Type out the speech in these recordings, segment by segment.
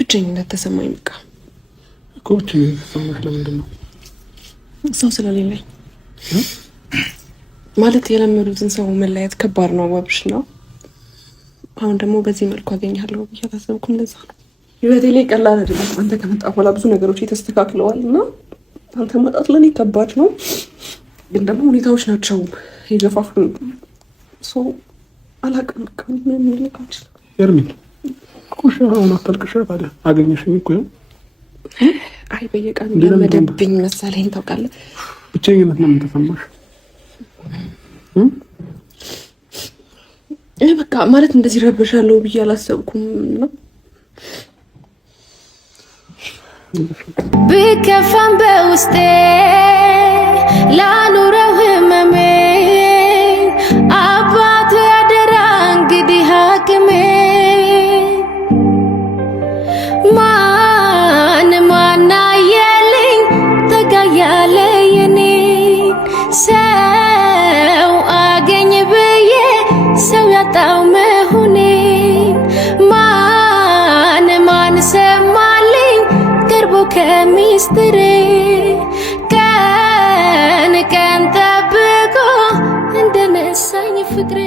ብቸኝነት ተሰማኝ። በቃ እኮ ተሰማሽ ለምንድን ነው? ሰው ስለሌለኝ ማለት የለመዱትን ሰው መለያየት ከባድ ነው አባብሽ ነው። አሁን ደግሞ በዚህ መልኩ አገኛለሁ ብዬ አላሰብኩም። ለዛ ነው ህይወቴ ላይ ቀላል አይደለም። አንተ ከመጣ በኋላ ብዙ ነገሮች ተስተካክለዋል እና አንተ መጣት ለኔ ከባድ ነው፣ ግን ደግሞ ሁኔታዎች ናቸው የገፋፉን። ሰው አላውቅም። ምን ልልካች ኤርሚ ኩሽ አሁን አታልቅሽ። ታዲያ አገኘሽኝ እኮ አይ በየቀኑ ለመደብኝ መሰለኝ። ታውቃለህ ብቸኝነት ነው የምትሰማሽ? በቃ ማለት እንደዚህ ረበሻለሁ ብዬ አላሰብኩም ነው። ብከፋም በውስጤ ላኑረው ህመሜ አባት አደራ እንግዲህ ሐኪሜ ማን አየልኝ ጠጋ ያለ የኔ ሰው አገኝ ብዬ ሰው ያጣው መሆኔ ማን ሰማልኝ ቀርቦ ከሚስጥሬ ቀን ጠብቆ እንደነሳኝ ፍቅሬ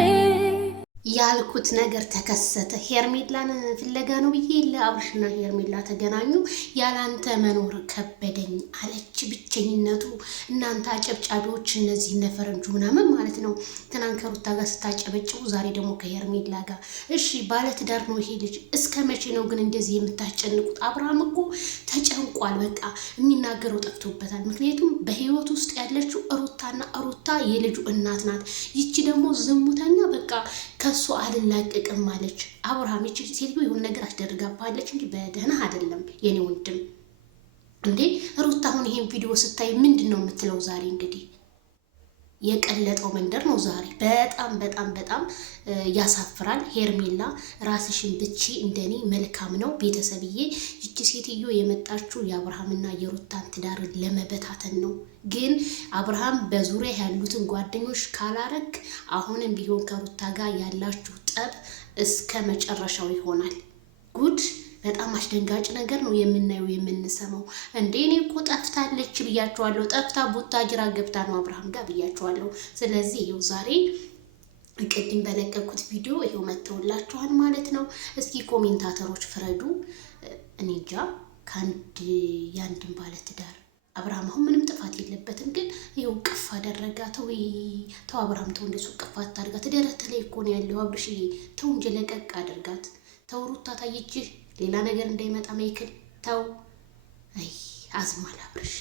ያልኩት ነገር ተከሰተ። ሄርሜላን ፍለጋ ነው ብዬ ለአብርሽና ሄርሜላ ተገናኙ። ያላንተ መኖር ከበደኝ አለች። ብቸኝነቱ እናንተ አጨብጫቢዎች፣ እነዚህ ነፈረንጁ ምናምን ማለት ነው። ትናንት ከሩታ ጋር ስታጨበጭቡ፣ ዛሬ ደግሞ ከሄርሜላ ጋር። እሺ ባለትዳር ነው ይሄ ልጅ። እስከ መቼ ነው ግን እንደዚህ የምታስጨንቁት? አብርሃም እኮ ተጨንቋል። በቃ የሚናገረው ጠፍቶበታል። ምክንያቱም በህይወት ውስጥ ያለችው ሩታና ሩታ የልጁ እናት ናት። ይቺ ደግሞ ዝሙተኛ በቃ ከሱ አልላቀቅም ማለች። አብርሃም ይቺ ሴትዮ የሆነ ነገር አስደርጋባለች እንጂ በደህና አይደለም የኔ ወንድም። እንዴ ሩታ አሁን ይሄን ቪዲዮ ስታይ ምንድን ነው የምትለው? ዛሬ እንግዲህ የቀለጠው መንደር ነው ዛሬ። በጣም ያሳፍራል። ሄርሜላ ራስሽን ብቻ እንደኔ መልካም ነው። ቤተሰብዬ ይቺ ሴትዮ የመጣችው የአብርሃምና የሩታን ትዳርን ለመበታተን ነው። ግን አብርሃም በዙሪያ ያሉትን ጓደኞች ካላረክ አሁንም ቢሆን ከሩታ ጋር ያላችሁ ጠብ እስከ መጨረሻው ይሆናል። ጉድ! በጣም አስደንጋጭ ነገር ነው የምናየው የምንሰማው። እንዴ እኔ እኮ ጠፍታለች ብያችኋለሁ። ጠፍታ ቡታጅራ ገብታ ነው አብርሃም ጋር ብያችኋለሁ። ስለዚህ ይኸው ዛሬ ቅድም በለቀኩት ቪዲዮ ይኸው መተውላችኋል ማለት ነው። እስኪ ኮሜንታተሮች ፍረዱ። እኔ እንጃ የአንድን ባለትዳር አብርሃም አሁን ምንም ጥፋት የለበትም፣ ግን ይኸው ቅፍ አደረጋት። ተው አብርሃም ተው፣ እንደሱ ቅፍ አታድርጋት። ደረት ላይ እኮ ነው ያለው አብርሽዬ፣ ተው እንጂ ለቀቅ አድርጋት። ተው ሩታ ታየችህ ሌላ ነገር እንዳይመጣ ማይክል ተው። አይ አዝማል አብርሽ።